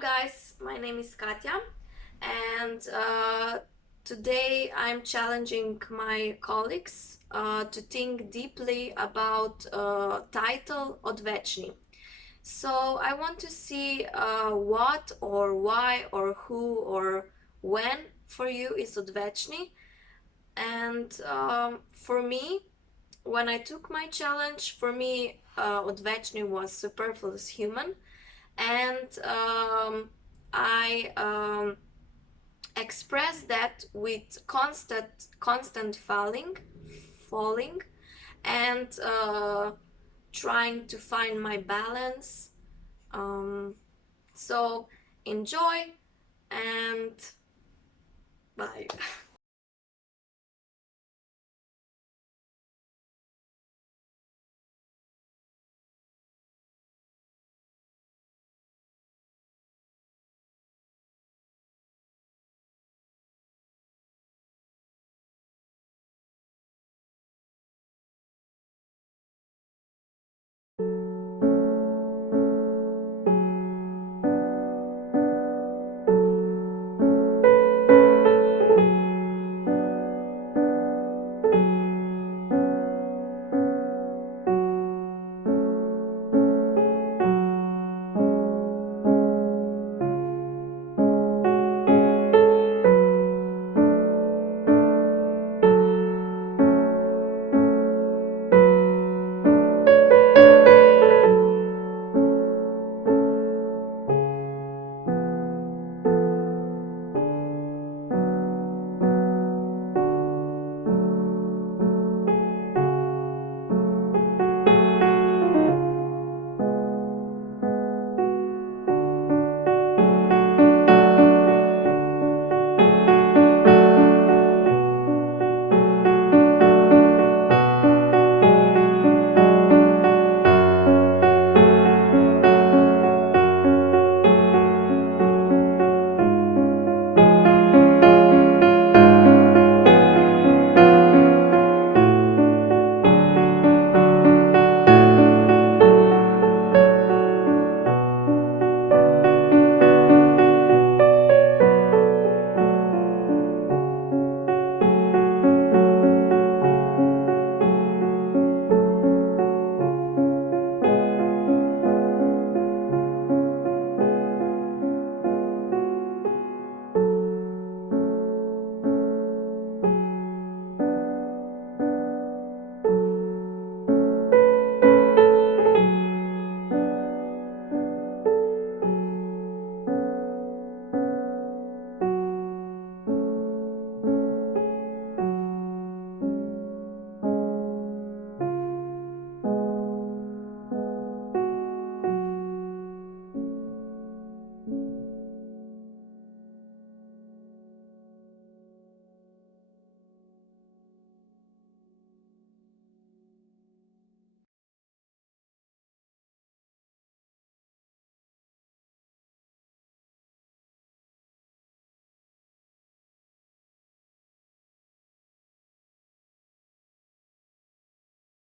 Hello guys, my name is Katja and today I'm challenging my colleagues to think deeply about title ODVEČNI. So I want to see what or why or who or when for you is ODVEČNI, and for me, when I took my challenge, for me ODVEČNI was superfluous human, and I express that with constant falling, and trying to find my balance. So enjoy and bye.